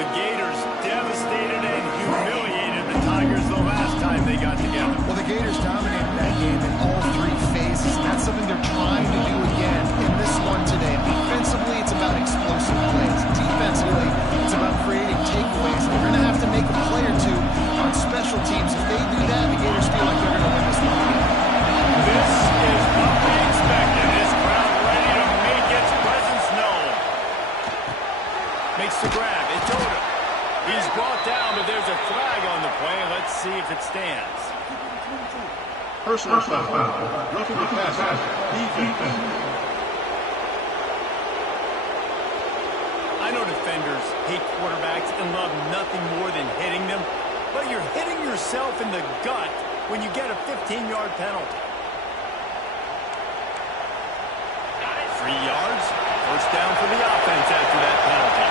The Gators devastated and humiliated the Tigers the last time they got together. Well, the Gators dominated that game in all three phases. That's something they're trying to do again in this one today. Offensively, it's about explosive plays. Defensively, it's about creating takeaways. They're going to have to make a play or two on special teams. If they do that, the Gators feel like they're going to win this one again. This is what we expected. This crowd ready to make its presence known. Makes the grab. It's Totem. He's brought down, but there's a flag on the play. Let's see if it stands. Personal foul. Roughing the passer. Defense. I know defenders hate quarterbacks and love nothing more than hitting them, but you're hitting yourself in the gut when you get a 15-yard penalty. 3 yards, first down for the offense after that penalty.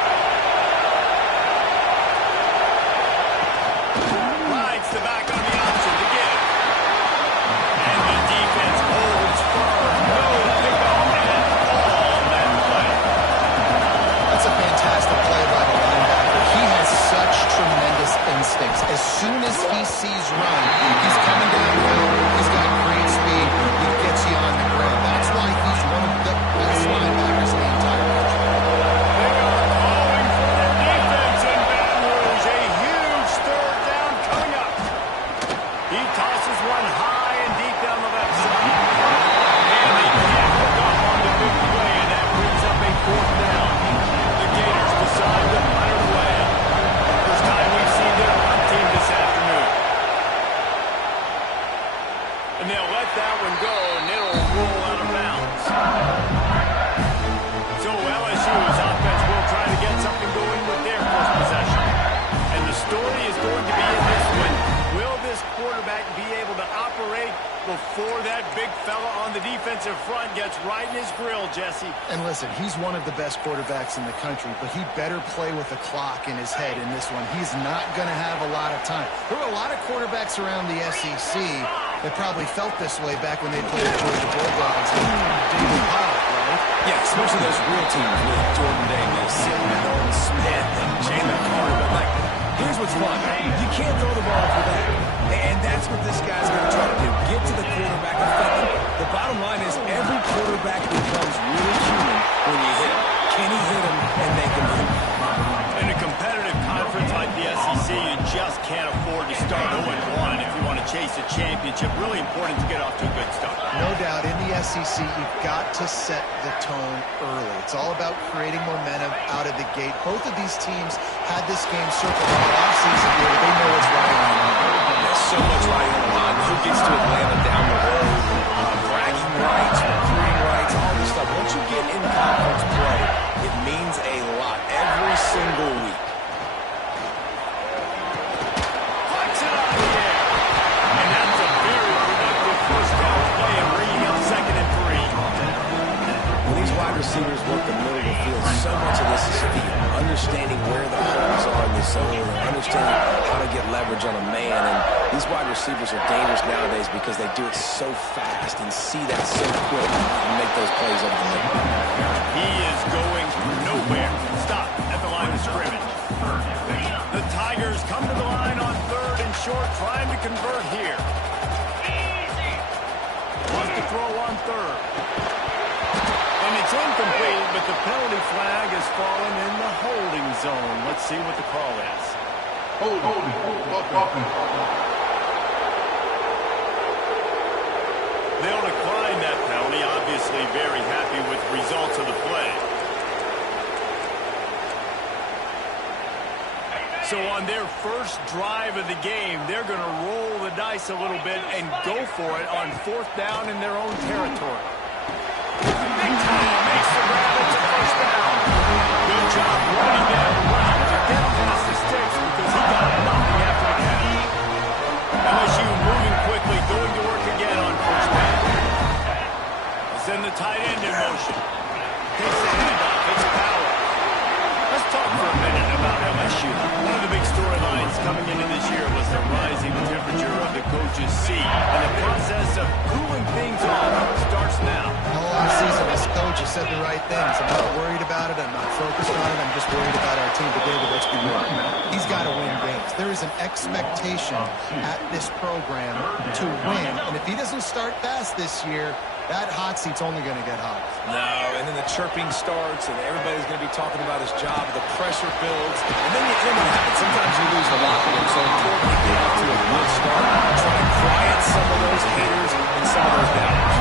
Rides the back on the option to give. And the defense holds firm. No pickup at all on that play. That's a fantastic play by the linebacker. He has such tremendous instincts. As soon as he sees run, he's coming downhill. He's got great speed. He gets you on the ground. That's why he's one of the best linebackers in the entire country. They are calling for their defense in Baton Rouge. A huge third down coming up. He tosses one high and deep down the left side. And they can't hook up on the big play, and that brings up a fourth down. The Gators decide to punt it away. First time we've seen their run team this afternoon. And they'll let that one go, and it'll roll out of bounds. So LSU's offense will try to get something going with their first possession. And the story is going to be in this one. Will this quarterback be able to operate before that big fella on the defensive front gets right in his grill, Jesse? And listen, he's one of the best quarterbacks in the country, but he better play with a clock in his head in this one. He's not going to have a lot of time. There were a lot of quarterbacks around the SEC that probably felt this way back when they played the Georgia Bulldogs and David Pollock, right? Yeah, especially those real teams with Jordan Davis, Nolan Smith, and Jalen Carter. But, like, here's what's fun. You can't throw the ball for that. And that's what this guy's going to try to do. Get to the quarterback effectively. The bottom line is every quarterback becomes really human when you hit him. Can he hit him and make him move? In a competitive conference like the SEC, you just can't afford to start 0-1 if you want to chase a championship. Really important to get off to a good start. No doubt, in the SEC, you've got to set the tone early. It's all about creating momentum out of the gate. Both of these teams had this game circled all offseason here. They know what's right on the line. There's so much riding on the line. Who gets to Atlanta down the road? Bragging rights, recruiting rights, all this stuff. Once you get in conference play, it means a lot every single week. Flex it out of the air. And that's a very productive first down play and bringing up 2nd and 3. When these wide receivers work the middle of the field, so much of this is feel. Understanding where the holes are in the zone, and understanding how to get leverage on a man. And these wide receivers are dangerous nowadays because they do it so fast and see that so quick and make those plays over the middle. He is going nowhere. Stop at the line of scrimmage. The Tigers come to the line on 3rd and short, trying to convert here. Wants to throw on 3rd. And it's incomplete, but the penalty flag has fallen in the holding zone. Let's see what the call is. Holding. They'll decline that penalty, obviously very happy with results of the play. So on their first drive of the game, they're going to roll the dice a little bit and go for it on 4th down in their own territory. Big time makes the grab. It's a first down. Good job running that route to get past the sticks because he got nothing after the catch. LSU moving quickly, going to work again on first down. They'll send the tight end in motion. Takes the handoff. It's Power. Let's talk for a minute about LSU. One of the big storylines coming into this year was the rising temperature of the coach's seat. And the process of cooling things off starts now. All offseason, this coach has said the right things. I'm not worried about it. I'm not focused on it. I'm just worried about our team. But David, let's be real. He's got to win games. There is an expectation at this program to win. And if he doesn't start fast this year, that hot seat's only going to get hot. No, and then the chirping starts, and everybody's going to be talking about his job. The pressure builds, and then what happens? Sometimes you lose the locker room. So important to get off to a good start. Try to quiet some of those haters and some of those doubters.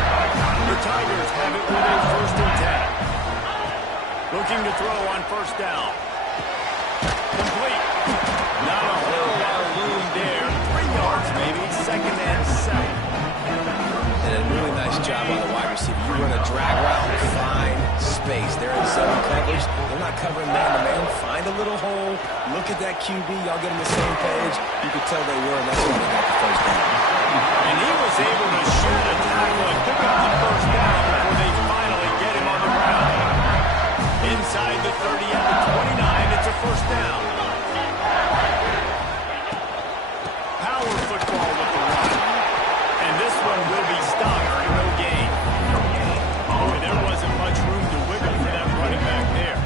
The Tigers have it with a 1st and 10. Looking to throw on 1st down. Complete. Not a whole lot of room there. 3 yards maybe. 2nd and 7. And a really nice job on the wide receiver. You run a drag route, find space. They're in zone coverage. They're not covering man-to-man. Find a little hole. Look at that QB. Y'all get on the same page. You could tell they were, and that's why they got the 1st down. And he was able to shed a tackle and pick up the 1st down before they finally get him on the ground. Inside the 30 at the 29, it's a 1st down. Power football with the run. And this one will be stopped for no gain. Boy, there wasn't much room to wiggle for that running back there.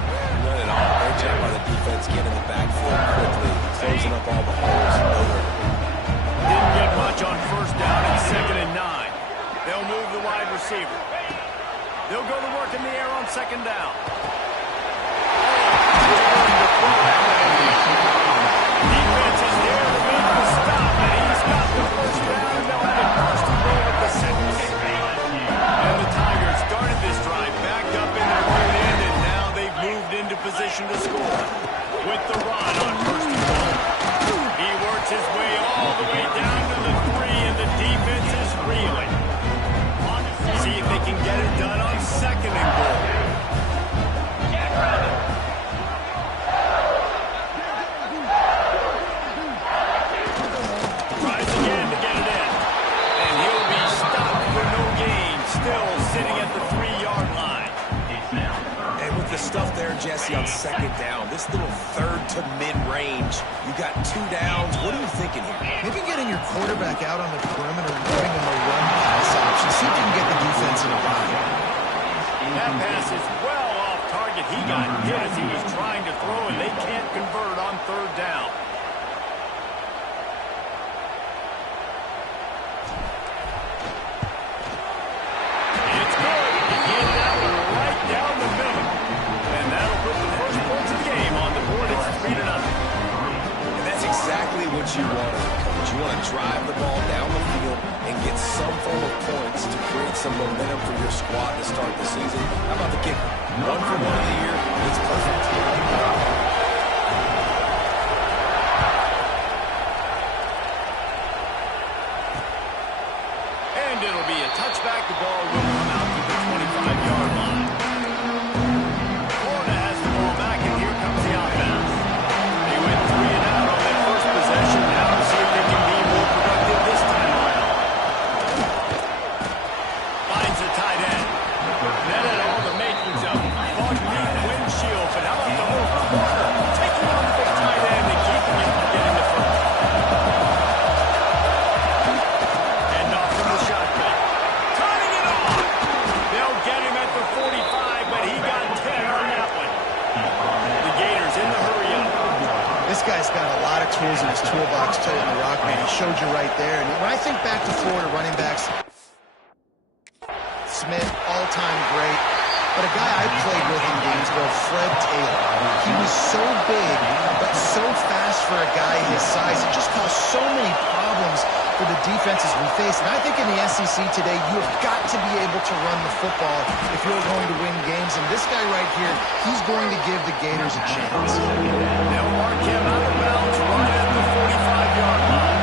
None at all. Great job by the defense getting in the backfield quickly, closing up all the holes. Didn't get much on 1st down and 2nd and 9. They'll move the wide receiver. They'll go to work in the air on 2nd down. Defense is there to make the stop, and he's got the 1st down. They'll have it 1st and goal at the 6. And the Tigers started this drive backed up in their own end, and now they've moved into position to score. With the run on 1st and goal. He works his way all the way down to the 3, and the defense is reeling. See if they can get it done on 2nd and goal. Tries again to get it in. And he'll be stopped for no gain. Still sitting at the 3-yard line. And with the stuff there, Jesse, on 2nd down, this little 3rd to mid-range, you got 2 downs. What are you thinking here? Maybe getting your quarterback out on the perimeter and giving him a run pass option. See if you can get the defense in a bind. That pass is well off target. He got hit as he was trying to throw, and they can't convert on 3rd down. It's good. He gave that one right down the middle. And that'll put the 1st points of the game on the board. It's 3-0. And that's exactly what you want as a coach. You want to drive the ball down the field and get some form of points to create some momentum for your squad to start the season. How about the kicker? 1 for 1 of the year. It's perfect. And it'll be a touchback. The ball will come out to the 25-yard line. Florida has the ball back, and here comes the offense. They went 3 and out on that 1st possession. Now to see if they can be more productive this time around. Finds a tight end. That had all the makings of fog deep windshield, but how about the whole corner taking on the big tight end and keeping him from getting the 1st? And off from the shotgun. Cutting it off. They'll get him at the 45, but he got 10 on that one. The Gators in the hurry up. This guy's got a lot of tools in his toolbox, toting the rock, man. He showed you right there. And when I think back to Florida running backs, Smith, all-time great. But a guy I played with in Gainesville, Fred Taylor. He was so big, but so fast for a guy his size. It just caused so many problems for the defenses we face. And I think in the SEC today, you have got to be able to run the football if you're going to win games. And this guy right here, he's going to give the Gators a chance. They'll mark him out of bounds right at the 45-yard line.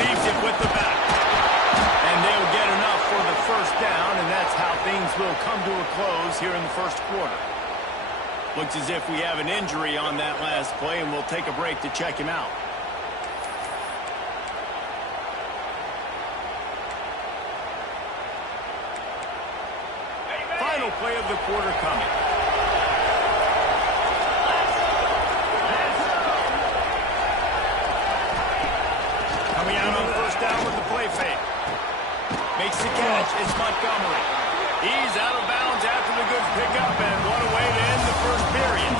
Leaves it with the back. And they'll get enough for the 1st down, and that's how things will come to a close here in the 1st quarter. Looks as if we have an injury on that last play, and we'll take a break to check him out. Final play of the quarter coming. Coming out on 1st down with the play fake. Makes the catch. It's Montgomery. He's out of bounds after the good pickup, and what a way to end the first period.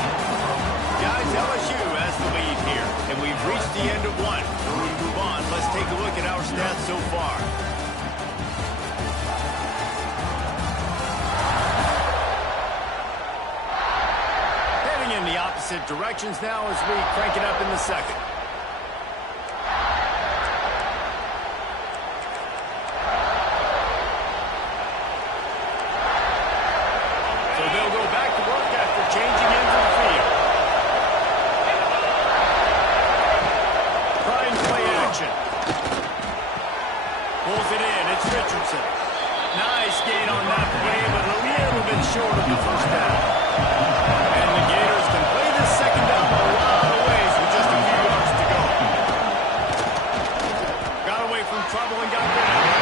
Guys, LSU has the lead here, and we've reached the end of one. Before we move on, let's take a look at our stats so far. Heading in the opposite directions now as we crank it up in the second. Nice gain on that play, but a little bit short of the first down. And the Gators can play this second down a lot of ways with just a few yards to go. Got away from trouble and got rid of it.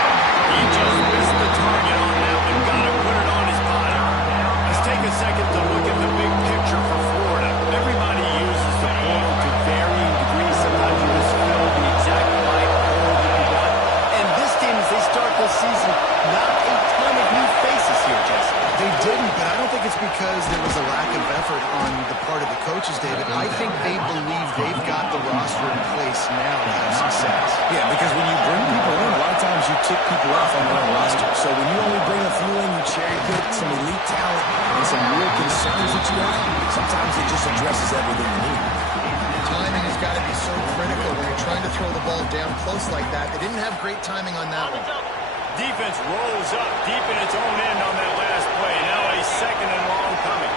He just missed the target on that one. Got to put it on his body. Let's take a second to look at the big picture for Florida. Everybody uses the portal to varying degrees. Sometimes you just fill the exact right hole that you want. And this team, as they start this season, not a ton of new faces here, Jesse. They didn't, but I don't think it's because there was a lack of effort on the part of the coaches, David. I think they believe they've got the roster in place now to have success. Yeah, because when you bring people in, a lot of times you tick people off on their own roster. So when you only bring a few in, you cherry pick some elite talent and some real concerns that you have, sometimes it just addresses everything you need. Timing has got to be so critical when you're trying to throw the ball down close like that. They didn't have great timing on that one. Defense rolls up deep in its own end on that last play. Now a second and long coming.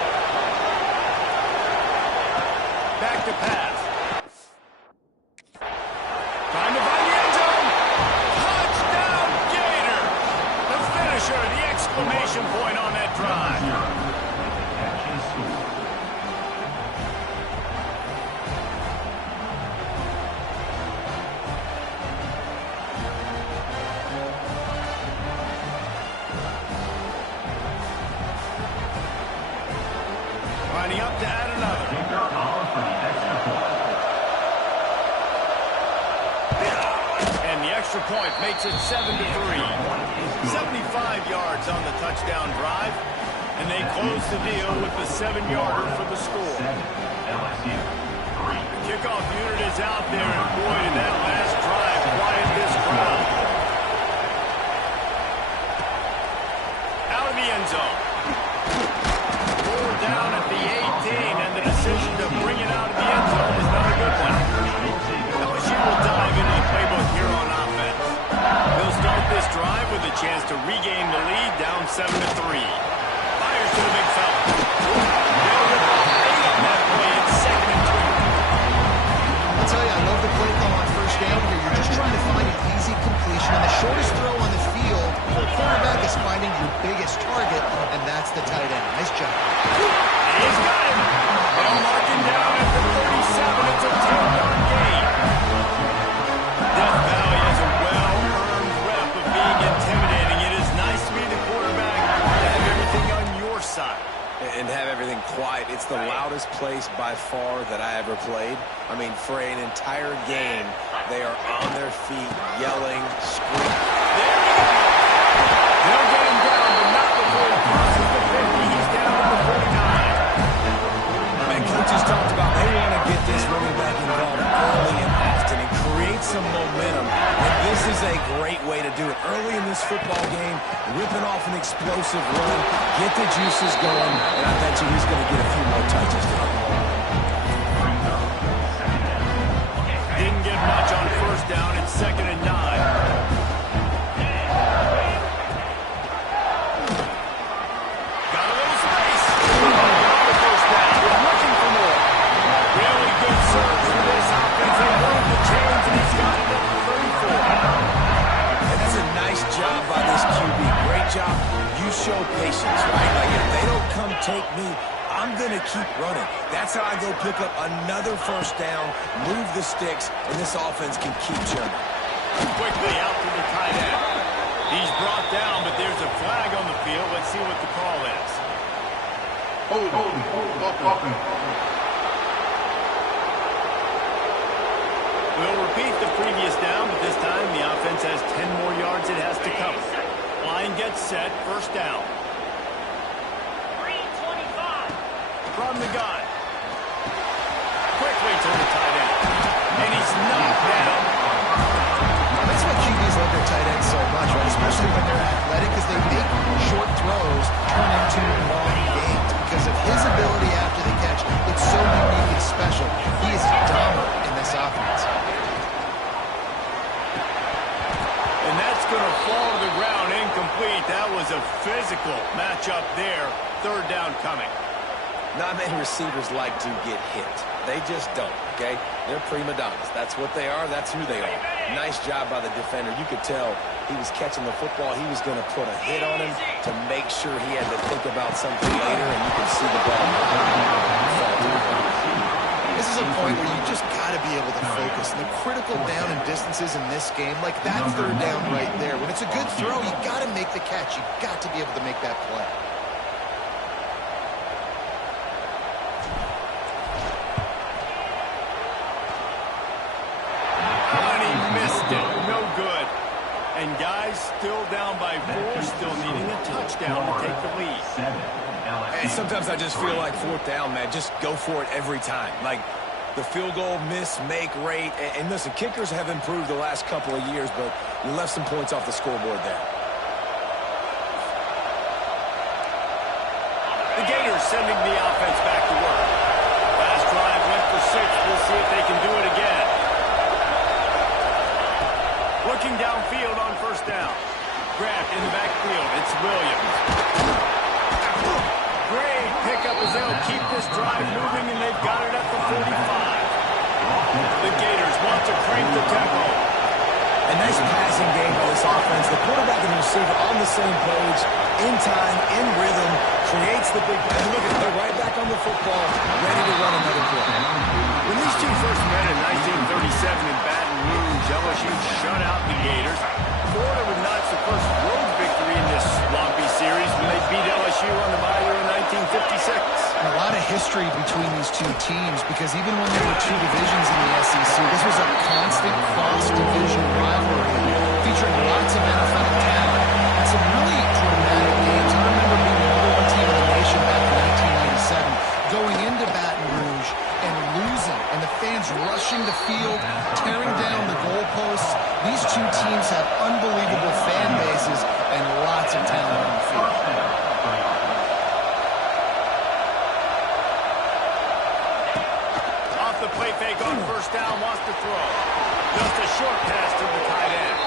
Back to pass. Trying to find the end zone. Touchdown, Gator. The finisher, the exclamation point on that drive. Lining up to add another. And the extra point makes it 7-3. 75 yards on the touchdown drive. And they close the deal with the 7-yarder for the score. The kickoff unit is out there, and boy, did that last drive quiet this crowd. Out of the end zone. Down at the 18, and the decision to bring it out of the end zone is not a good one. LSU will dive into the playbook here on offense. They'll start this drive with a chance to regain the lead, down 7-3. Fires to the big fella. They'll rip off 8 on that play. It's 2nd and 2. I'll tell you, I love the play call on first down here. You're just trying to find an easy completion, and the shortest throw on the field for a quarterback is finding your biggest target, and that's the tight end. Nice job. He's got him. They'll mark him down at the 37. It's a 10-yard gain. Death Valley has a well-earned rep of being intimidating. It is nice to be the quarterback to have everything on your side. And have everything quiet. It's the loudest place by far that I ever played. I mean, for an entire game, they are on their feet, yelling, screaming. There he is. They'll get him down, but not before he crosses the 50. He's down at the 49. And coaches talked about they want to get this running back involved early and often and create some momentum. And this is a great way to do it. Early in this football game, ripping off an explosive run, get the juices going, and I bet you he's going to get a few more touches today. Didn't get much on first down. It's 2nd and 9. Job, you show patience, right? Like, if they don't come take me, I'm going to keep running. That's how I go pick up another first down, move the sticks, and this offense can keep churning. Quickly out to the tight end. He's brought down, but there's a flag on the field. Let's see what the call is. Hold. We'll repeat the previous down, but this time the offense has 10 more yards it has to cover. Line gets set, first down. 325. From the gun. Quickly to the tight end. And he's knocked down. That's why QBs love their tight ends so much, right? Especially when they're athletic, because they make short throws turn into long gains. Because of his ability after the catch, it's so unique and special. He is dominant in this offense. And that's going to fall to the ground incomplete. That was a physical matchup there. Third down coming. Not many receivers like to get hit. They just don't, okay? They're prima donnas. That's what they are. That's who they are. Nice job by the defender. You could tell he was catching the football. He was going to put a hit on him to make sure he had to think about something later, and you can see the ball. This is a point where you just got to be able to focus. And the critical down and distances in this game, like that third down right there, when it's a good throw, you got to make the catch. You got to be able to make that play. No good. And guys still down by 4, still needing a touchdown to take the lead. And sometimes I just feel like fourth down, man, just go for it every time. Like the field goal miss-make rate. And listen, kickers have improved the last couple of years, but you left some points off the scoreboard there. The Gators sending the offense back to work. Last drive went for 6. We'll see if they can do it again. Looking downfield on first down. Grabbed in the backfield. It's Williams. Great pickup as they'll keep this drive moving, and they've got it at the 45. The Gators want to crank the tempo. A nice passing game by this offense. The quarterback and the receiver on the same page, in time, in rhythm, creates the big play. Look at it, they're right back on the football, ready to run another play. When these two first met in 1937 in Baton Rouge, LSU shut out the Gators. Florida would notch the first road victory in this swampy series when they beat LSU on the Bayou in 1956. And a lot of history between these two teams, because even when there were two divisions in the SEC, this was a constant cross-division rivalry featuring lots of NFL talent and some really dramatic games. I remember being the number 1 team in the nation back in 1997, going into Baton Rouge and losing, and the fans rushing the field, tearing down the goalposts. These two teams have unbelievable fan bases and lots of talent on the field. Off the play fake on first down, wants to throw. Just a short pass to the tight end.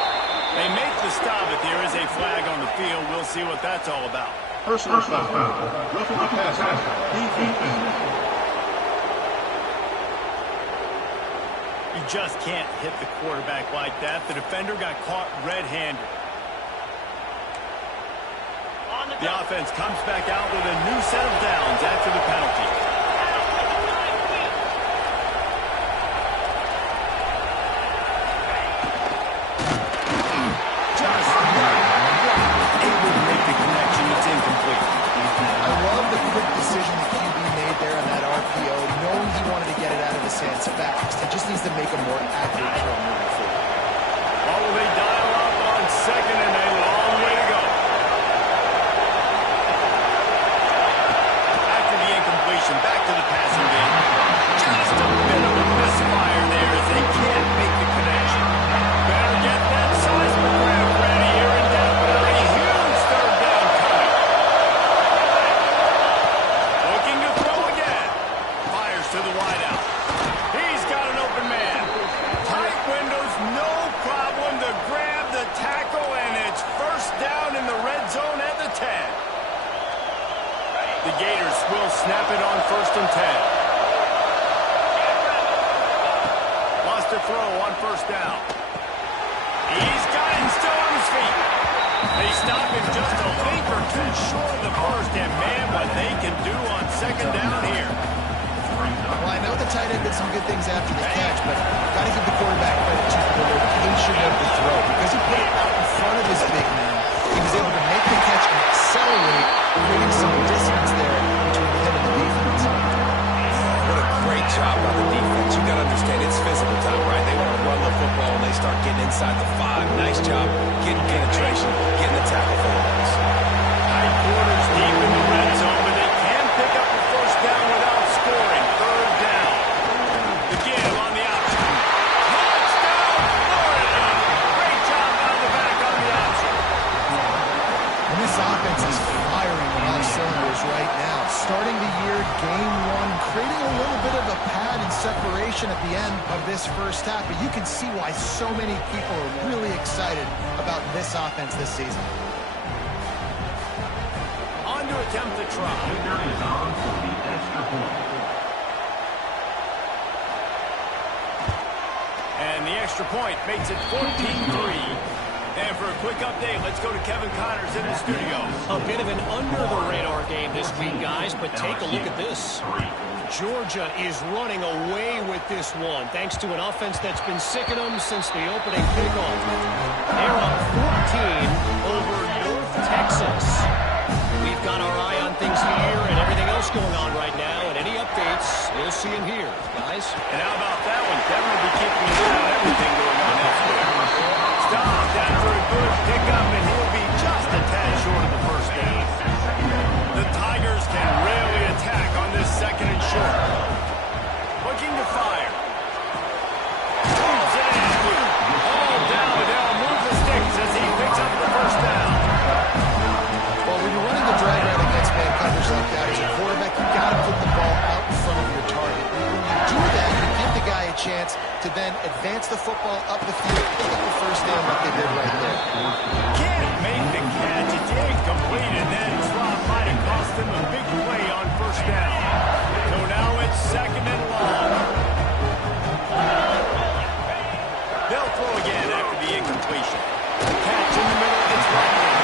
They make the stop, but there is a flag on the field. We'll see what that's all about. Personal foul. Roughing the passer. Defense. You just can't hit the quarterback like that. The defender got caught red-handed. The offense comes back out with a new set of downs after the penalty. Just able to make the connection. It's incomplete. I love the quick decision the QB made there on that RPO, knowing he wanted to get it out of his hands fast. He just needs to make a more accurate throw moving forward. Oh, they dial up on second and a long way to go. After the incompletion, back to the passing game. Just a bit of a misfire there as they can't make the connection. Better get that seismograph ready here in Death Valley. Huge third down coming. Looking to throw again. Fires to the wideout. He's got an open man. Tight windows, no problem to grab the tackle, and it's first down in the red zone at the 10. The Gators will snap it on first and 10. Lost to throw on first down. He's got it still on his feet. They stop him just a link or two short of the first, and man, what they can do on second down here. Well, I know the tight end did some good things after the catch, but got to give the quarterback credit to the location of the throw, because he put it out in front of his big man. He was able to make the catch and accelerate, creating some distance there between him and the defense. What a great job by the defense. You got to understand, it's physical time, right? They want to run the football, and they start getting inside the 5. Nice job getting penetration, getting the tackle for the loss. Tight quarters deep in the red zone, but they can pick up a first down without scoring. Third down. The give on the option. Touchdown, Florida! Great job out of the back on the option. And this offense is firing on all cylinders right now. Starting the year, game one, creating a little bit of a pad and separation at the end of this first half. But you can see why so many people are really excited about this offense this season. On to attempt the try. Kicker is on for the extra point. And the extra point makes it 14-3. And for a quick update, let's go to Kevin Connors in the studio. A bit of an under-the-radar game this week, guys, but take a look at this. Georgia is running away with this one, thanks to an offense that's been sicking them since the opening kickoff. They're up 14 over North Texas. We've got our eye on things here and everything else going on right now, and any updates, we'll see them here, guys. And how about that one? Kevin will be keeping an eye on everything going on elsewhere. Stopped after a good pickup, and he'll be just a tad short of the first down. The Tigers can really attack on this second and short. Looking to fire. Pulls it in. All down, and they'll move the sticks as he picks up the first down. Well, when you're running the drag route against man coverage like that, as a quarterback, you've got to put the ball out in front of your target. When you do that, you give the guy a chance to then advance the football up the field, pick up the first down like they did right there. Can't make the catch. It's incomplete, and that drop might have cost him a big play on first down. So now it's second and long. They'll throw again after the incompletion. Catch in the middle. It's right in.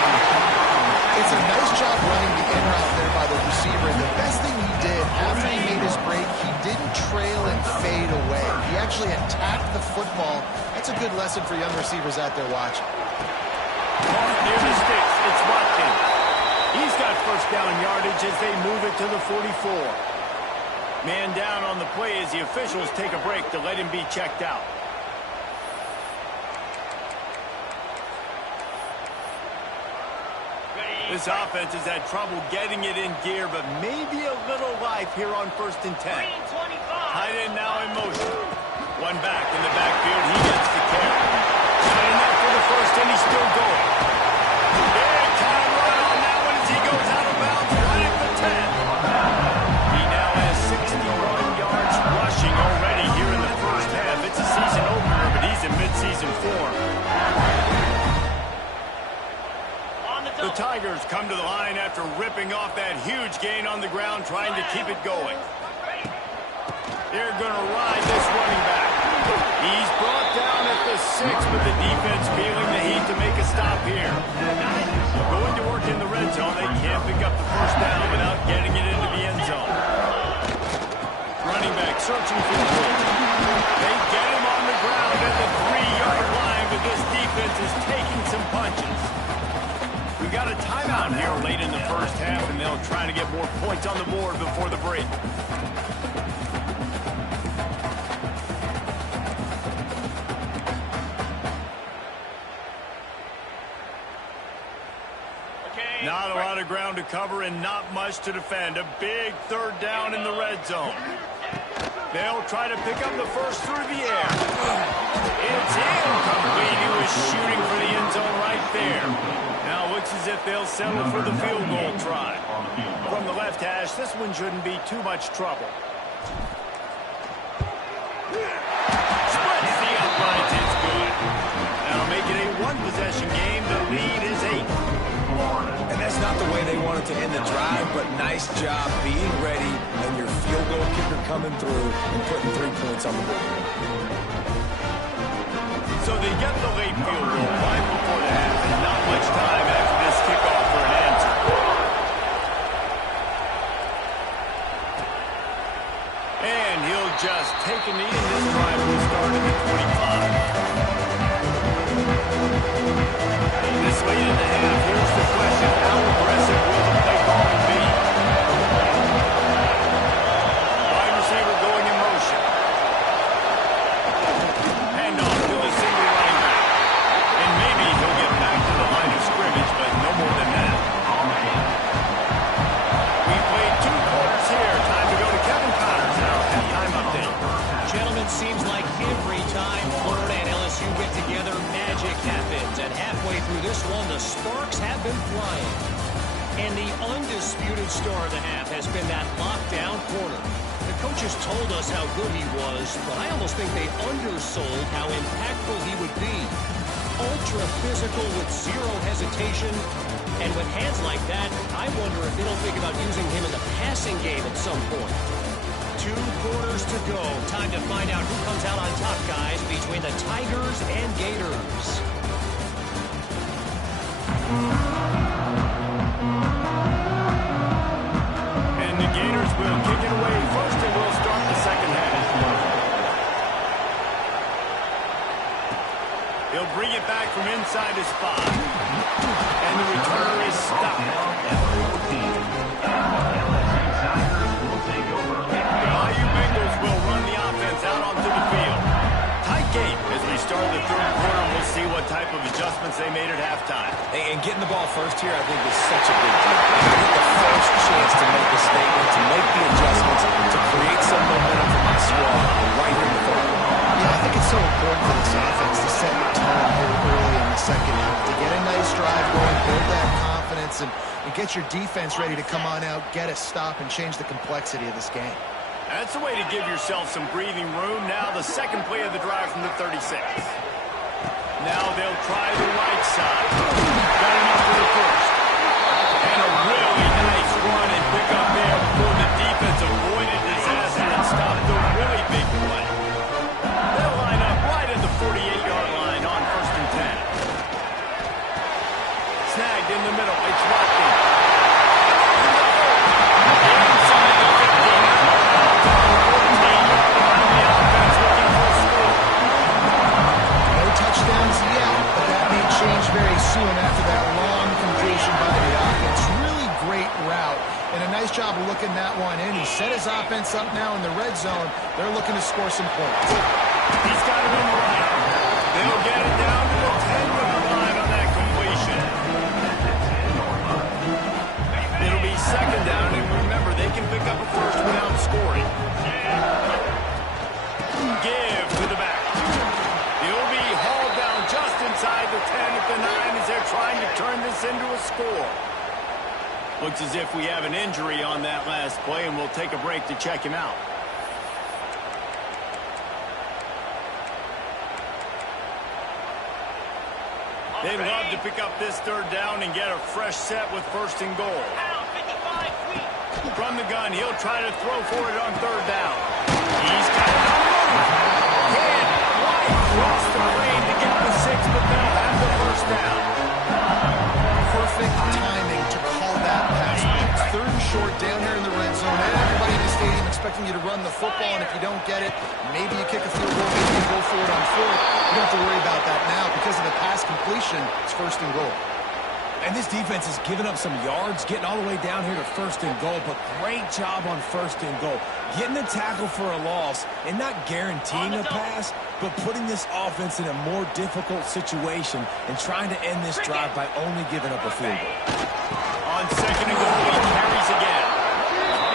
It's a nice job running the in route there by the receiver. And the best thing he did after he made his break, he didn't trail and fade away. He actually attacked the football. That's a good lesson for young receivers out there watching. Caught near the sticks. It's Watkins. He's got first down yardage as they move it to the 44. Man down on the play as the officials take a break to let him be checked out. This offense has had trouble getting it in gear, but maybe a little life here on 1st and 10. Tight end now in motion. One back in the backfield. He gets the carry. Not enough for the first, and he's still going. Big time run on that one as he goes out of bounds right at the 10. He now has 61 yards rushing already here in the first half. It's a season opener, but he's in midseason form. The Tigers come to the line after ripping off that huge gain on the ground, trying to keep it going. They're going to ride this running back. He's brought down at the 6, but the defense feeling the heat to make a stop here. Going to work in the red zone. They can't pick up the first down without getting it into the end zone. Running back searching for the goal. They get him on the ground at the 3-yard line, but this defense is taking some punches. We got a timeout here late in the first half, and they'll try to get more points on the board before the break. Not a lot of ground to cover and not much to defend. A big third down in the red zone. They'll try to pick up the first through the air. It's incomplete. He was shooting for the end zone right there. Now it looks as if they'll settle for the field goal try. From the left hash, this one shouldn't be too much trouble. Splits the uprights. It's good. Now make it a one-possession game. The lead is 8. And that's not the way they wanted to end the drive, but nice job being ready and your field goal kicker coming through and putting 3 points on the board. So they get the late field goal right before the half, and not much time after this kickoff for an answer. And he'll just take a knee, and this drive will start at the 25. This late in the half, here's the question: how aggressive will the play calling be? Wide receiver going in motion. Handoff to the single running back. been flying. And the undisputed star of the half has been that lockdown corner. The coaches told us how good he was, but I almost think they undersold how impactful he would be. Ultra physical with zero hesitation. And with hands like that, I wonder if they don't think about using him in the passing game at some point. 2 quarters to go. Time to find out who comes out on top, guys, between the Tigers and Gators. And the Gators will kick it away first, and we'll start the second half. He'll bring it back from inside his spot. And the returner is stopped. LSU Bengals will run the offense out onto the field. Tight game as we start the third quarter. We'll see what type of adjustments they made at halftime. And getting the ball first here, I think, is such a big deal. You get the first chance to make a statement, to make the adjustments, to create some momentum for my squad right here in the third quarter. Yeah, I think it's so important for this offense to set the tone here early in the second half, to get a nice drive going, build that confidence, and get your defense ready to come on out, get a stop, and change the complexity of this game. That's a way to give yourself some breathing room. Now the second play of the drive from the 36. Now they'll try the right side. Got enough for the first. And a really nice run and pick up there before the defense avoided disaster and stopped the really big play. They'll line up right at the 48-yard line on 1st and 10. Snagged in the middle. It's Watkins. Inside the 15. Touchdowns yet, but that may change very soon after that long completion by the offense. Really great route, and a nice job of looking that one in. He set his offense up now in the red zone. They're looking to score some points. He's got it on the right. They'll get it down to the 10-yard line on that completion. It'll be second down, and remember, they can pick up a first without scoring. Give to the back. He'll be hauled down just inside the 10 at the 9 as they're trying to turn this into a score. Looks as if we have an injury on that last play, and we'll take a break to check him out. They'd love to pick up this third down and get a fresh set with 1st and goal. From the gun, he'll try to throw for it on 3rd down. He's got it on the move. Can right across the lane to get the 6, but they'll have the 1st down. Perfect timing to call that pass. It's 3rd and short down there in the red zone. Everybody in the stadium expecting you to run the football, and if you don't get it, maybe you kick a field goal, maybe you go for it on 4th. You don't have to worry about that now. Because of the pass completion, it's 1st and goal. And this defense has given up some yards, getting all the way down here to 1st and goal, but great job on 1st and goal. Getting the tackle for a loss and not guaranteeing a pass, but putting this offense in a more difficult situation and trying to end this drive by only giving up a field goal. On 2nd and goal, he carries again.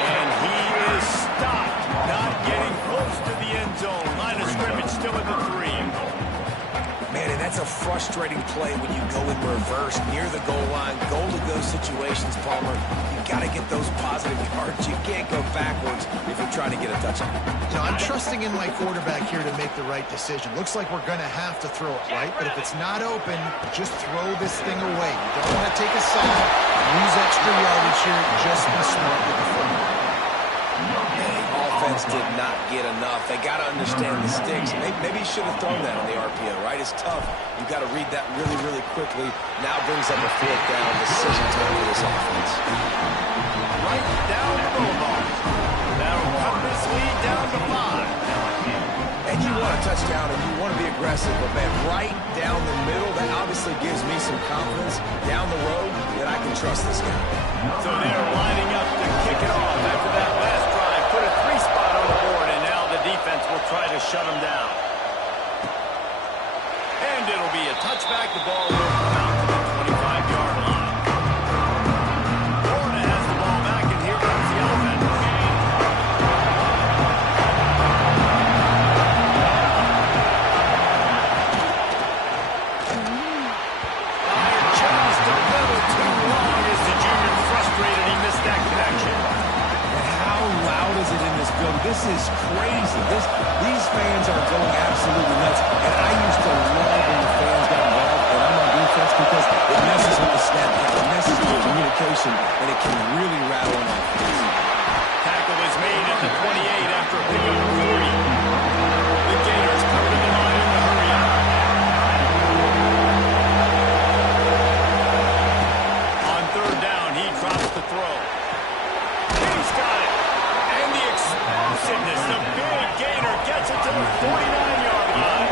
And he is stopped, not getting close to the end zone. Line of scrimmage still at the 3. Man, and that's a frustrating play when you go in reverse near the goal line, goal-to-go situations, Palmer. You got to get those positive yards. You can't go backwards if you're trying to get a touchdown. You know, I'm trusting in my quarterback here to make the right decision. Looks like we're going to have to throw it, right? But if it's not open, just throw this thing away. You don't want to take a sack, lose extra yardage here. Just be smart with the football. Offense did not get enough. They got to understand the sticks. Maybe he should have thrown that on the RPO, right? It's tough. You've got to read that really, really quickly. Now brings up a 4th down. Decision time for this offense. Right down the boulevard. That'll cut this lead down to 5. And you want a touchdown and you want to be aggressive, but man, right down the middle, that obviously gives me some confidence down the road that I can trust this guy. So they're lining up to kick it off after that last drive. Put a 3 spot on the board, and now the defense will try to shut them down. And it'll be a touchback. The ball will come out to the 25-yard line. Florida has the ball back, and here comes the offense. Fire just a little too This is crazy. These fans are going absolutely nuts. And I used to love when the fans got involved, and I'm on defense because it messes with the snap count, it messes with the communication, and it can really rattle an offense. Tackle is made at the 28 after a pickup of 40. The Gators come to the line in the hurry up. On third down, he drops the throw. He's got it. And the explosiveness, the big Gator gets it to the 49-yard line.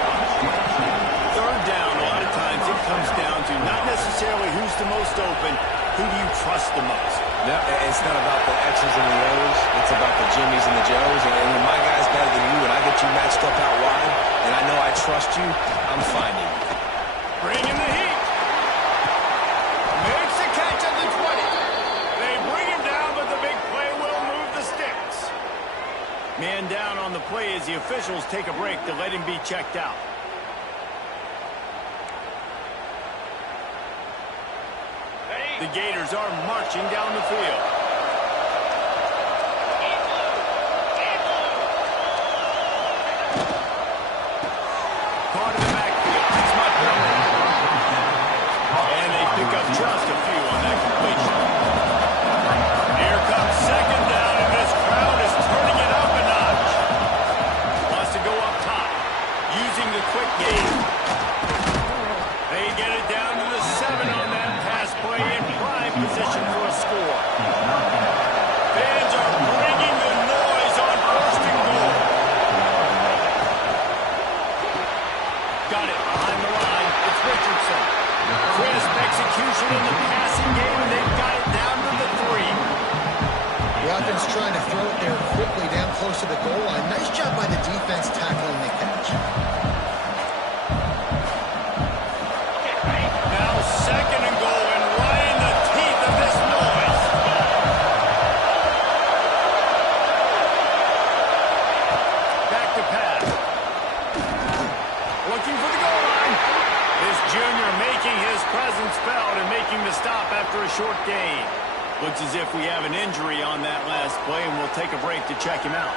Third down, a lot of times it comes down to not necessarily who's the most open, who do you trust the most? No, it's not about the X's and the O's. It's about the Jimmies and the Joes. And when my guy's better than you and I get you matched up out wide, and I know I trust you, I'm finding you. Bringing the heat. Makes the catch at the 20. They bring him down, but the big play will move the sticks. Man down on the play as the officials take a break to let him be checked out. The Gators are marching down the field. Caught in the backfield. That's my point. And they pick up just a few on that completion. Here comes second down, and this crowd is turning it up a notch. Wants to go up top, using the quick game. They get it down to the 7 on that pass play in prime position for a score. Fans are bringing the noise on first and goal. Got it behind the line. It's Richardson. Crisp execution in the passing game, and they've got it down to the 3. The offense trying to throw it there quickly down close to the goal line. Nice job by the defense tackling the catch. Second and goal, and right in the teeth of this noise. Back to pass. Looking for the goal line. This junior making his presence felt and making the stop after a short gain. Looks as if we have an injury on that last play, and we'll take a break to check him out.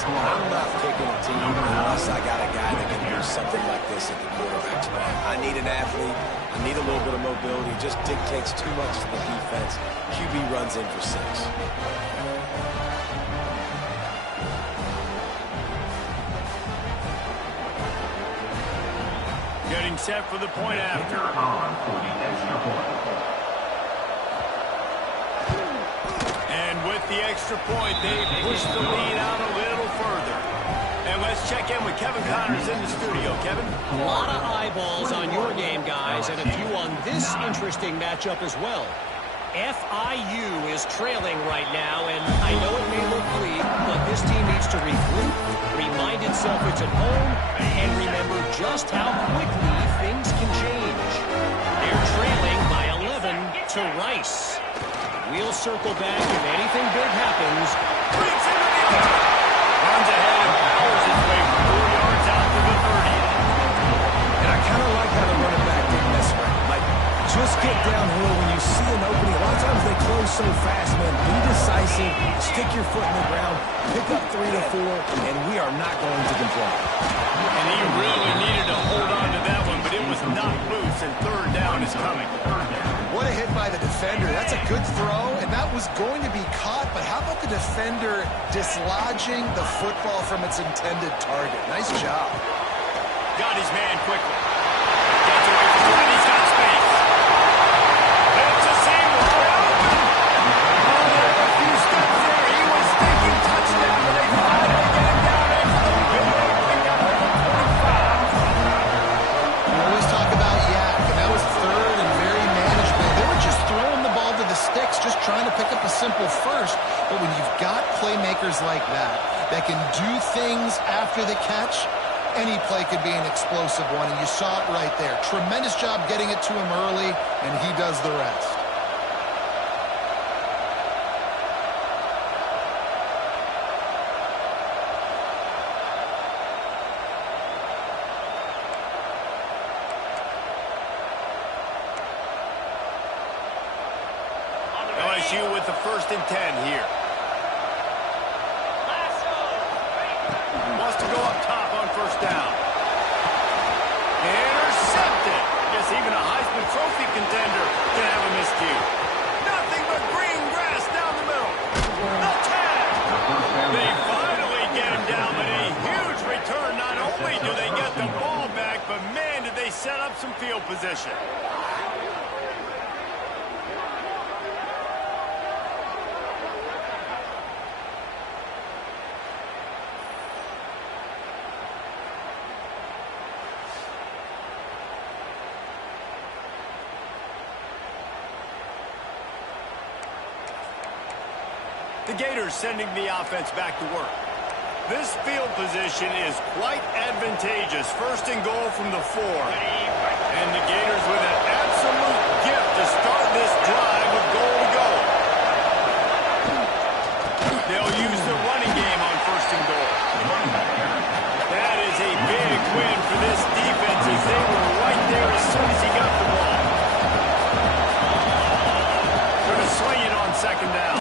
I'm not picking a team unless I got a guy that can do something like this at the quarterback spot. I need an athlete. I need a little bit of mobility. It just dictates too much to the defense. QB runs in for 6. Getting set for the point after. And with the extra point, they push the lead out a little further. And let's check in with Kevin Connors in the studio. Kevin? A lot of eyeballs on your game, guys, and a few on this interesting matchup as well. FIU is trailing right now, and I know it may look bleak, but this team needs to regroup, remind itself it's at home, and remember just how quickly things can change. They're trailing by 11 to Rice. We'll circle back if anything big happens. Breaks into the other. Runs ahead and powers his way 4 yards out to the 30. And I kind of like how the running back didn't mess around. Like, just get downhill when you see an opening. A lot of times they close so fast, man. Be decisive, stick your foot in the ground, pick up 3 to 4, and we are not going to complain. And he really needed to hold on to that one, but it was not loose, and third down is coming. What a hit by the defender. That's a good throw, and that was going to be caught, but how about the defender dislodging the football from its intended target? Nice job. Got his man quickly. Gets away from the line. He's got space. It's a seam wide open. Oh, there were a few steps there. He was thinking touchdown, but they finally get him down after the big pickup at the 25. We always talk about Yak, and that was third and very manageable. They were just throwing the ball to the sticks, just trying to pick up a simple first. But when you've got playmakers like that can do things after the catch, any play could be an explosive one, and you saw it right there. Tremendous job getting it to him early, and he does the rest. LSU with the 1st and 10 here. Wants to go up top on 1st down. Intercepted. Guess even a Heisman Trophy contender can have a miscue. Nothing but green grass down the middle. The tag. They finally get him down, but a huge return. Not only do they get the ball back, but man, did they set up some field position. The Gators sending the offense back to work. This field position is quite advantageous. 1st and goal from the 4. And the Gators with an absolute gift to start this drive with goal to go. They'll use the running game on 1st and goal. That is a big win for this defense as they were right there as soon as he got the ball. Going to swing it on 2nd down.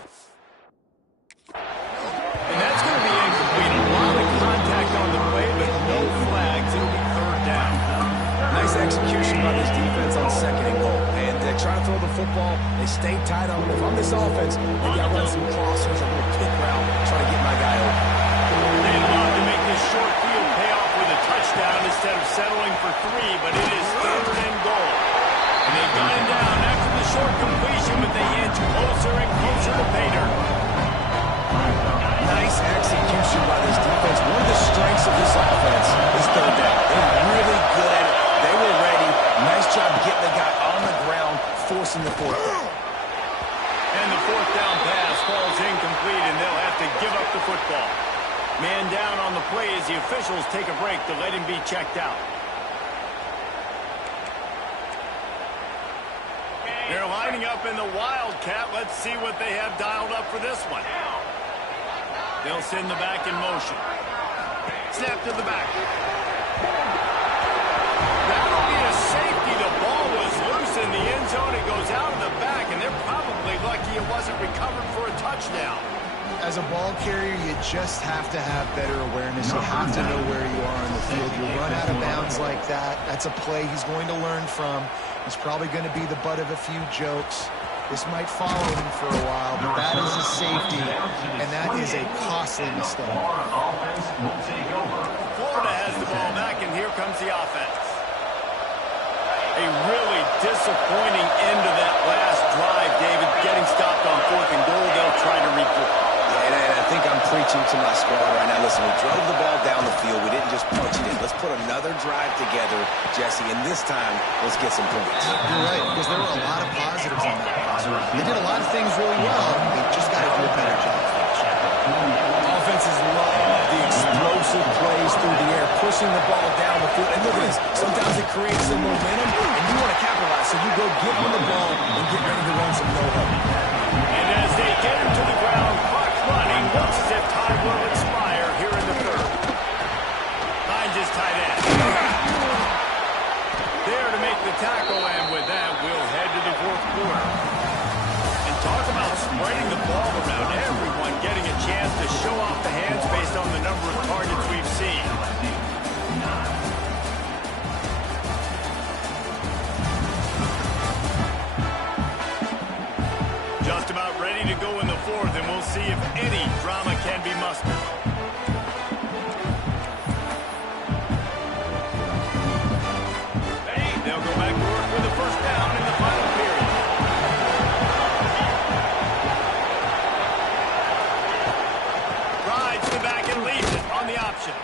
Execution by this defense on 2nd and goal. And they try to throw the football. They stay tight on it. If I'm this offense, maybe I run some crossers, a little pick route, try to get my guy open. They'd love to make this short field pay off with a touchdown instead of settling for 3, but it is 3rd and goal. And they've got him down after the short completion, but they inch closer and closer to pay dirt. Nice execution by this defense. One of the strengths of this offense is 3rd down. They're really good at it. They were ready. Nice job getting the guy on the ground, forcing the 4th down. And the 4th down pass falls incomplete, and they'll have to give up the football. Man down on the play as the officials take a break to let him be checked out. They're lining up in the Wildcat. Let's see what they have dialed up for this one. They'll send the back in motion. Snap to the back. That'll be a safety. The ball was loose in the end zone. It goes out of the back, and they're probably lucky it wasn't recovered for a touchdown. As a ball carrier, you just have to have better awareness. You have to know where you are on the field. You run out of bounds like that, that's a play he's going to learn from. He's probably going to be the butt of a few jokes. This might follow him for a while, but that is a safety, and that is a costly mistake. Florida has the ball back, and here comes the offense. A really disappointing end to that last drive, David. Getting stopped on 4th and goal, they'll try to regroup. And I think I'm preaching to my squad right now. Listen, we drove the ball down the field. We didn't just punch it in. Let's put another drive together, Jesse, and this time, let's get some points. You're right, because there were a lot of positives on that pass. They did a lot of things really well. They just got to do a better job. Offenses love the explosive plays through the air, pushing the ball down the field. And look at this. Sometimes it creates some momentum, and you want to capitalize. So you go get on the ball and get ready to run some no-huddle. And as they get him to the ground, clock running, looks as if time will expire here in the 3rd. Finds his tight end. There to make the tackle, and with that, we'll head to the 4th quarter. And talk about spreading the ball around, everyone getting a chance to show off the hands based on the number of targets we've seen. Just about ready to go in the 4th, and we'll see if any drama can be mustered. They'll go back to work with the 1st down in the final period. Rides the back and leaves it on the option.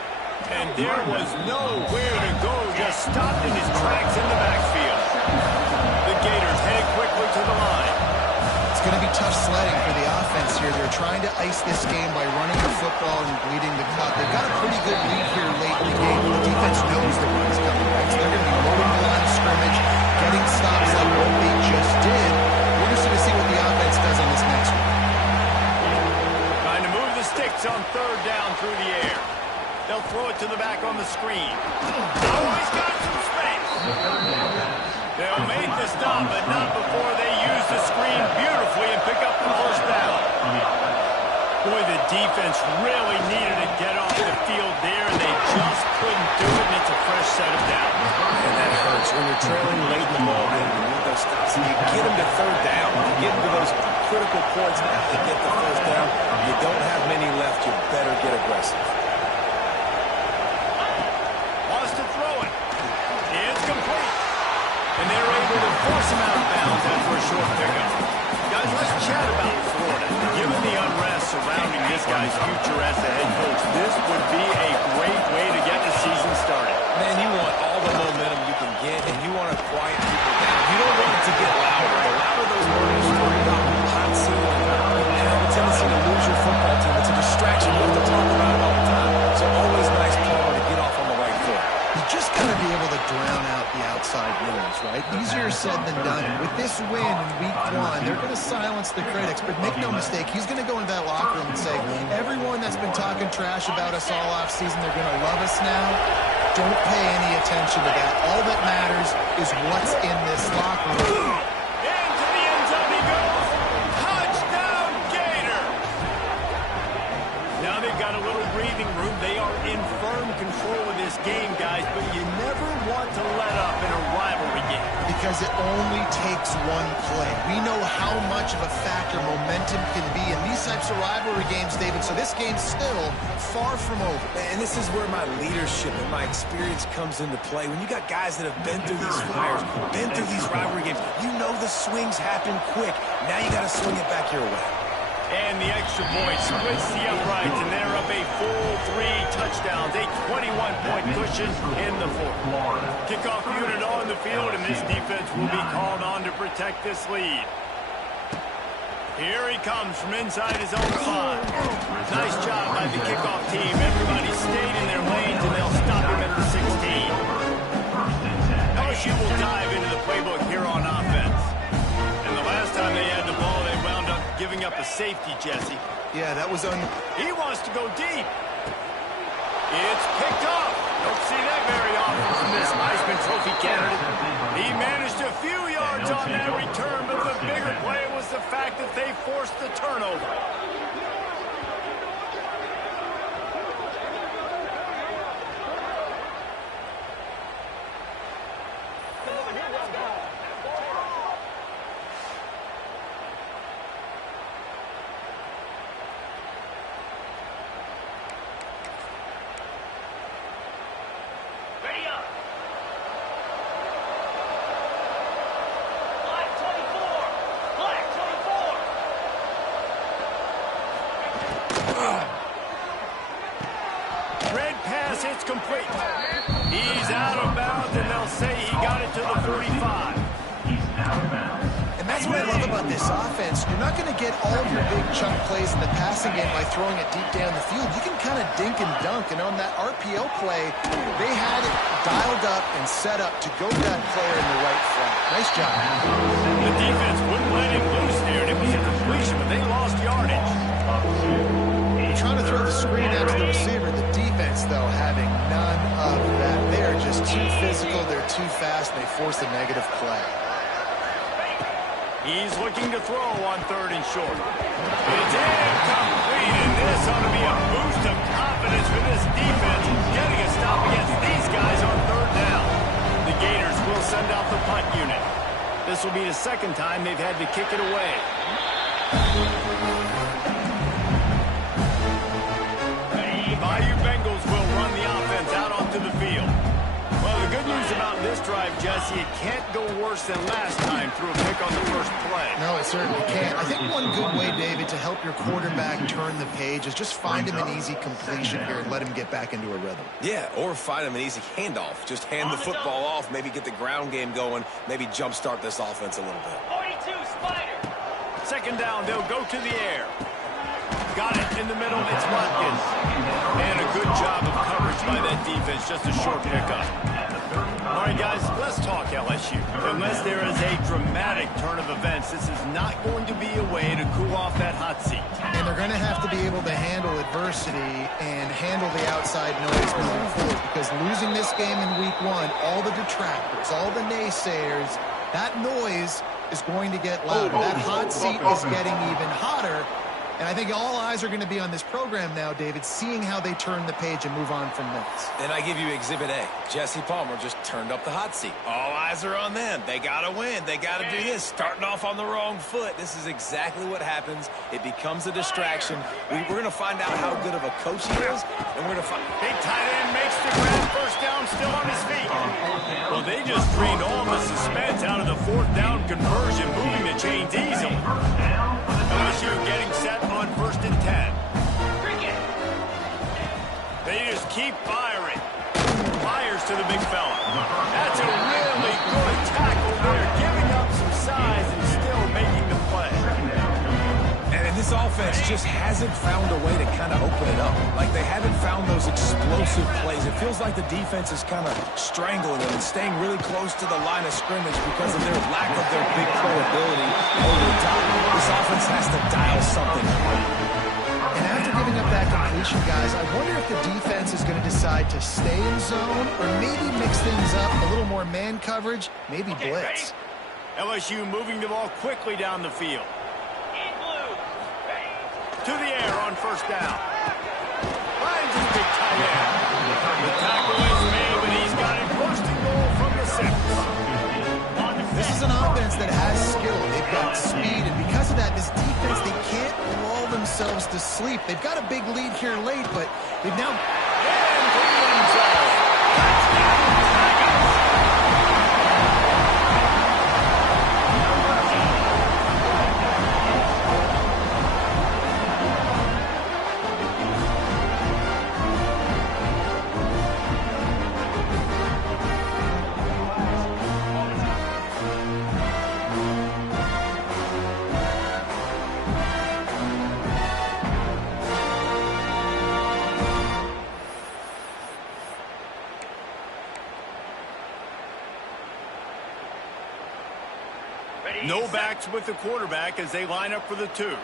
And there was nowhere to go, just stopped in his tracks in the backfield. The Gators headed quickly to the line. It's going to be tough sledding for the offense here. They're trying to ice this game by running the football and bleeding the clock. They've got a pretty good lead here late in the game. The defense knows the run is coming, right? So they're going to be loading the line of scrimmage, getting stops like what they just did. We're just going to see what the offense does on this next one. Trying to move the sticks on third down through the air. They'll throw it to the back on the screen. Oh, he's got some space. They'll make the stop, but not before they use the screen beautifully and pick up the first down. Boy, the defense really needed to get off the field there, and they just couldn't do it, and it's a fresh set of downs. And that hurts. When you're trailing late in the ball game, you need those stops, and you get them to third down. You get into those critical points now to get the first down. You don't have many left. You better get aggressive. Wants to throw it. It's complete. And they're able to force him out of bounds after a short pickup. Guys, let's chat about Florida. Given the unrest surrounding this guy's future as the head coach, this would be a great way to get the season started. Man, you want all the momentum you can get, and you want to quiet people down. You don't want it to get louder. The louder those words talk about hot seat and have a tendency to lose your football team. It's a distraction. You have to talk about it all the time. So always nice call to get off on the right foot. You just got to be able to drown out the outside noise, right? Easier said than done. With this win in week one, they're going to silence the critics. But make no mistake, he's going to go into that locker room and say, everyone that's been talking trash about us all offseason, they're going to love us now. Don't pay any attention to that. All that matters is what's in this locker room. Into the end zone he goes. Touchdown, Gator! Now they've got a little breathing room. They are in firm control of this game, guys, but you never want to let up in a rivalry game. Because it only takes one play. We know how much of a factor momentum can be in these types of rivalry games, David, so this game's still far from over. And this is where my leadership and my experience comes into play. When you got guys that have been through these fires, been through these rivalry games, you know the swings happen quick. Now you got to swing it back your way. And the extra point splits the uprights, and they're up a full 3 touchdowns, a 21-point cushion in the fourth. Kickoff unit on the field, and this defense will be called on to protect this lead. Here he comes from inside his own 5. Nice job by the kickoff team. Everybody stayed in their lanes, and they'll stop him at the 16. LSU will dive into the playbook here on offense. And the last time they had the ball, they wound up giving up a safety, Jesse. Yeah, that was He wants to go deep. It's picked up. Don't see that very often from this Heisman Trophy candidate. He managed a few yards on that return, but the bigger play was the fact that they forced the turnover. It's complete. He's out of bounds, and they'll say he got it to the 45. And that's what I love about this offense. You're not going to get all of your big chunk plays in the passing game by throwing it deep down the field. You can kind of dink and dunk, and on that RPO play, they had it dialed up and set up to go to that player in the right flat. Nice job. The defense wouldn't let him loose there, and it was a completion, but they lost yardage. Trying to throw the screen out to the receiver. The defense, though, having none of that. They're just too physical, they're too fast, and they force a negative play. He's looking to throw on 3rd and short. It's incomplete, and this ought to be a boost of confidence for this defense, getting a stop against these guys on 3rd down. The Gators will send out the punt unit. This will be the 2nd time they've had to kick it away. Bayou Bengals will run the offense out onto the field. Well, the good news about this drive, Jesse, it can't go worse than last time through a pick on the first play. No, it certainly can't. I think one good way, David, to help your quarterback turn the page is just find him an easy completion here and let him get back into a rhythm. Yeah, or find him an easy handoff. Just hand the football off, maybe get the ground game going, maybe jumpstart this offense a little bit. 42 Spider. 2nd down, they'll go to the air. got it in the middle. It's Watkins. And a good job of coverage by that defense. Just a short pickup. All right, guys, let's talk LSU. Unless there is a dramatic turn of events, this is not going to be a way to cool off that hot seat. And they're going to have to be able to handle adversity and handle the outside noise moving forward, because losing this game in week 1, all the detractors, all the naysayers, that noise is going to get louder. That hot seat is getting even hotter. And I think all eyes are going to be on this program now, David, seeing how they turn the page and move on from this. And I give you Exhibit A. Jesse Palmer just turned up the hot seat. All eyes are on them. They got to win. They got to do this. Starting off on the wrong foot. This is exactly what happens. It becomes a distraction. We're going to find out how good of a coach he is, and we're going to find... Big tight end makes the grab, first down, still on his feet. Well, they just drained all the suspense out of the fourth down conversion, moving the chains easily. LSU getting set on 1st and 10. They just keep firing. Fires to the big fella. That's a really good tackle there, giving up some size and still making the play. And this offense just hasn't found a way to kind of open it up. Like, they haven't found those explosive plays. It feels like the defense is kind of strangling them and staying really close to the line of scrimmage because of their lack of their big play ability over the top. This offense has to dial something. And after giving up that completion, guys, I wonder if the defense is going to decide to stay in zone or maybe mix things up, a little more man coverage, maybe blitz. LSU moving the ball quickly down the field. To the air on 1st down. Finds his big tight end. The tackle is made, but he's got it 1st and goal from the 6. This is an offense that has skill. They've got speed, and because of that, this defense, they can't lull themselves to sleep. They've got a big lead here late, but they've now... And to the end zone. Touchdown, Tigers. No backs with the quarterback as they line up for the 2.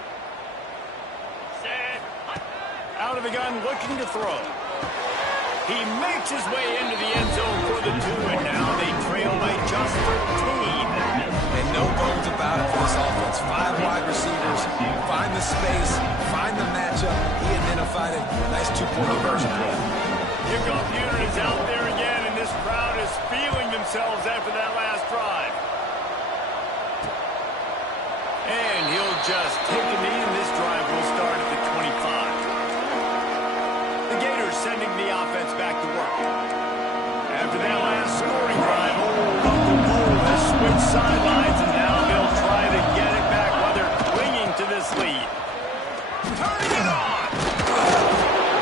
Out of the gun, looking to throw. He makes his way into the end zone for the 2, and now they trail by just 13. And no bones about it for this offense. 5 wide receivers, find the space, find the matchup. He identified it. Nice 2-point conversion play. Kickoff unit is out there again, and this crowd is feeling themselves after that last drive. And he'll just take a knee, and this drive will start at the 25. The Gators sending the offense back to work. After that last scoring drive, Uncle Bull has switched sidelines, and now they'll try to get it back while they're clinging to this lead. Turning it on!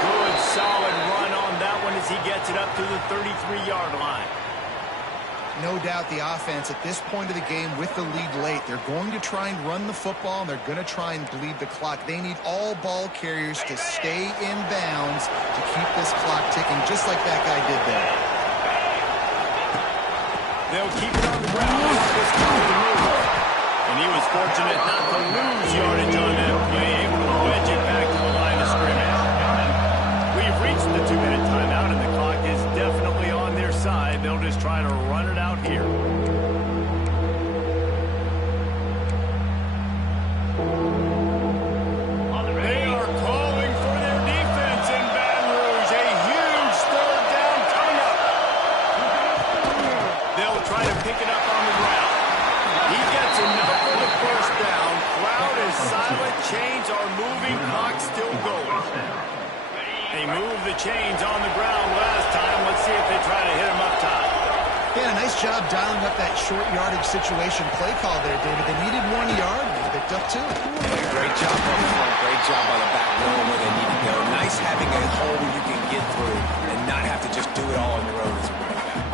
Good, solid run on that one as he gets it up to the 33-yard line. No doubt the offense at this point of the game with the lead late, they're going to try and run the football, and they're going to try and bleed the clock. They need all ball carriers to stay in bounds to keep this clock ticking, just like that guy did there. They'll keep it on the ground. And he was fortunate not to lose yardage on that play, able to wedge it back to the line of scrimmage. We've reached the 2-minute timeout, and the clock is definitely on their side. They'll just try to run it out here. They are calling for their defense in Baton Rouge. A huge 3rd down coming up. They'll try to pick it up on the ground. He gets enough for the 1st down. Crowd is silent. Chains are moving. Clock still going. They moved the chains on the ground last time. Let's see if they try to hit him up top. Yeah, nice job dialing up that short yardage situation play call there, David. They needed 1 yard. They picked up 2. Yeah, great job on the front. Great job on the back, knowing where they need to go. Nice having a hole where you can get through and not have to just do it all on your own as a running back.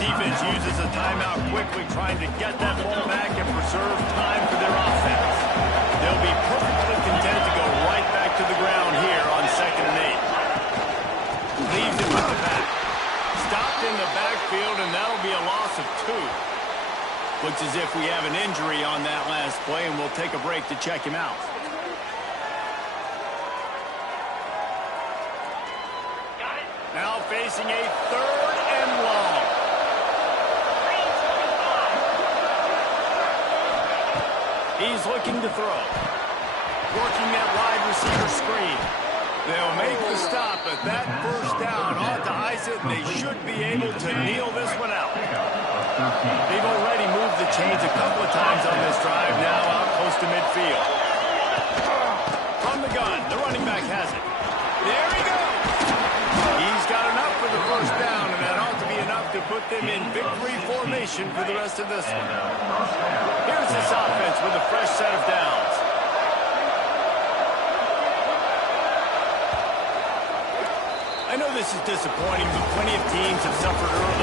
Defense uses a timeout quickly, trying to get that ball back and preserve time for their offense. They'll be perfectly content to go right back to Looks as if we have an injury on that last play, and we'll take a break to check him out. Now facing a 3rd and long. He's looking to throw. Working that wide receiver screen. They'll make the stop, but that first down ought to ice it, and they should be able to kneel this one out. They've already moved the chains a couple of times on this drive, now out close to midfield. From the gun, the running back has it. There he goes. He's got enough for the first down, and that ought to be enough to put them in victory formation for the rest of this one. Here's this offense with a fresh set of downs. I know this is disappointing, but plenty of teams have suffered early.